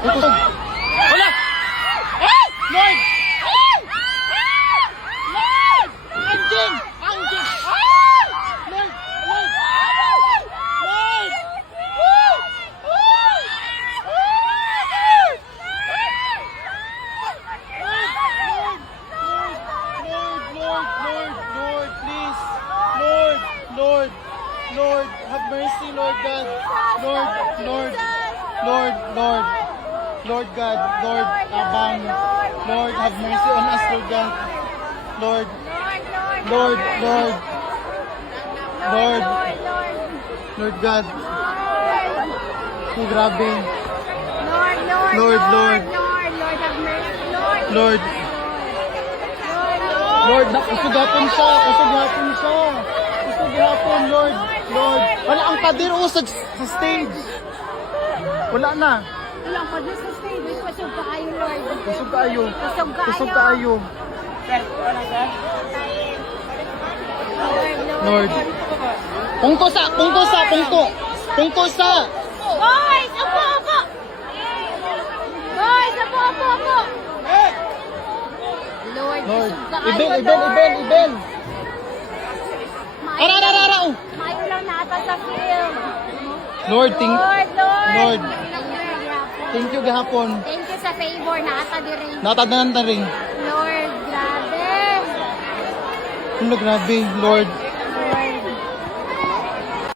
Wala! Lord! Anjing! Anjing! Lord! Lord! Lord! Lord, please. Lord, have mercy, Lord God. Lord God, Lord, abang. Lord, have mercy on us, Lord God. Lord, Lord God. Oh, grabe. Lord, usugapon siya. Usugapon, Lord. Wala ang pader sa stage. Wala na. Ilang pa doon sa stage, pasog ka kayo, Lord. Kusog kaayo. Lord. Pungko sa. Guys, apo. Guys, apo. Lord, Lord. pasog ka kayo, Ibel. Ararararaw. Mayo lang nata sa film. Lord, Lord. thank you gahapon. Thank you sa favor na ata di rin. Natadanan ta rin. Lord, grabe. Grabe, Lord.